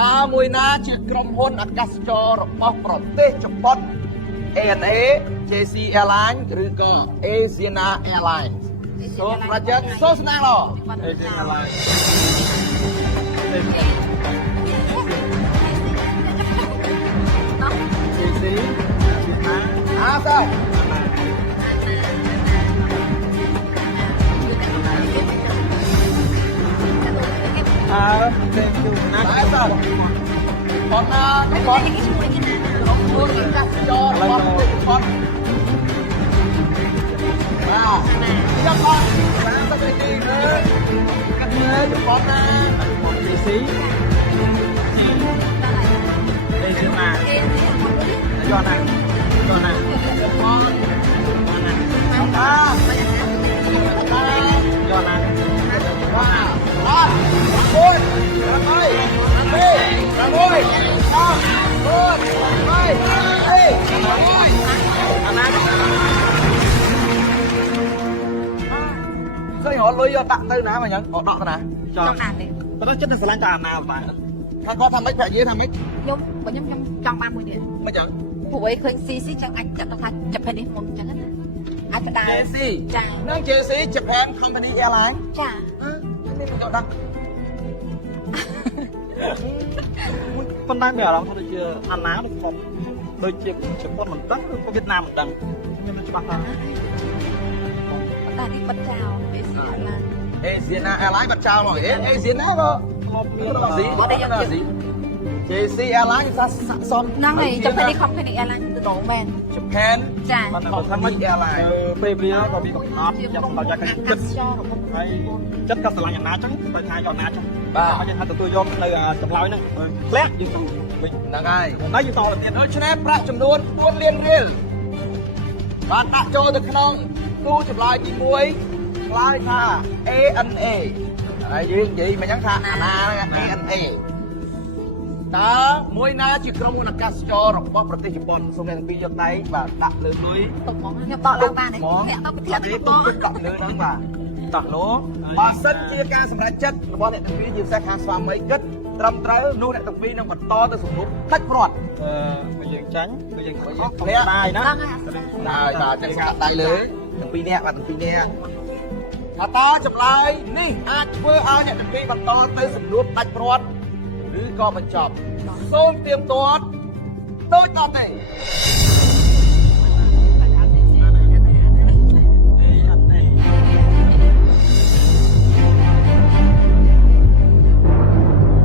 ตามวยนาជាក្រុមហ៊ុនអាកាសចររបស់ប្រទេសជប៉ុន ANA JC Airlines ឬក៏ Asiana Airlines សូមប្រជិតសូស្នាឡ Asiana Airlines sao xem chung nát sao con cái con không muốn cắt cho con vào cho con làm sao đây đi nữa cắt nhớ cho con một tí xí đây chứ mà do này con này do này wow ôi làm ơi làm đi làm ơi con ơi ơi ơi sao họ lôi vô tặng tư nè mà nhận họ đọt nè trong nàn đi tao nói chết là salon trà nào phải thằng con thằng mấy phải gì thằng mấy nhung của nhung trong 30 điện mấy chợ ពួកឯងឃើញស៊ីស៊ីចឹងអាចចាត់ថា Japanese មុនចឹងណាអាចបដា JC ចា នឹង JC Japan Company Airlines ចា នេះមិនយកដាក់ប៉ុន្តែមានអារម្មណ៍ថាដូចជាអាណាដូចខ្ញុំដូចជាជប៉ុនមិនដឹងឬក៏វៀតណាមមិនដឹងខ្ញុំមិនច្បាស់ថា តែនេះបិទចោលវាស៊ីឡា Asiana Airlines បាត់ចោលមកAsiana ក៏មកមានស៊ីបាត់ស៊ី JC Airlines ថាស័កសម ហ្នឹងហើយ Japanese Company Airline ទៅដល់មែន Japan ចា Company Airlines ពេលវេលាក៏មានកំណត់យ៉ាងដល់យ៉ាងចិត្តហើយចិត្តក៏ស្រឡាញ់អាណាចឹងទៅថាយកអាណាចឹងបាទហើយថាទទួលយកនៅចម្លើយហ្នឹងធ្លាក់យើងទៅវិញហ្នឹងហើយហើយយើងតទៅទៀតដូច្នេះប្រាក់ចំនួន4លានរៀលបានដាក់ចូលទៅក្នុងទូចម្លើយទី1ឆ្លើយថា ANA ហើយយើងនិយាយមកចឹងថាអាណាហ្នឹង ANA តើមួយណាជាក្រុមហ៊ុនអាកាសចររបស់ប្រទេសជប៉ុនសូមអ្នកទាំងពីរយកដៃបាទដាក់លើលុយ ទុកមកខ្ញុំតឡើងបានទេអ្នកទៅផ្ទះទៅបង ដាក់លើហ្នឹងបាទតោះនោះបើសិនជាការសម្រេចចិត្តរបស់អ្នកទាំងពីរជាពិសេសខាងស្វាមីគិតត្រឹមត្រូវនោះអ្នកទាំងពីរនឹងបន្តទៅសំណុំដាច់ព្រាត់បើយើងចាញ់បើយើងខុសគ្នាដែរណាដែរបាទចឹងស្កាត់ដៃលើទាំងពីរនាក់បាទទាំងពីរនាក់ថាតើចម្លើយនេះអាចធ្វើឲ្យអ្នកទាំងពីរបន្តទៅសំណុំដាច់ព្រាត់ឬក៏បញ្ចប់សូមទៀមទាត់ដូចតទៅ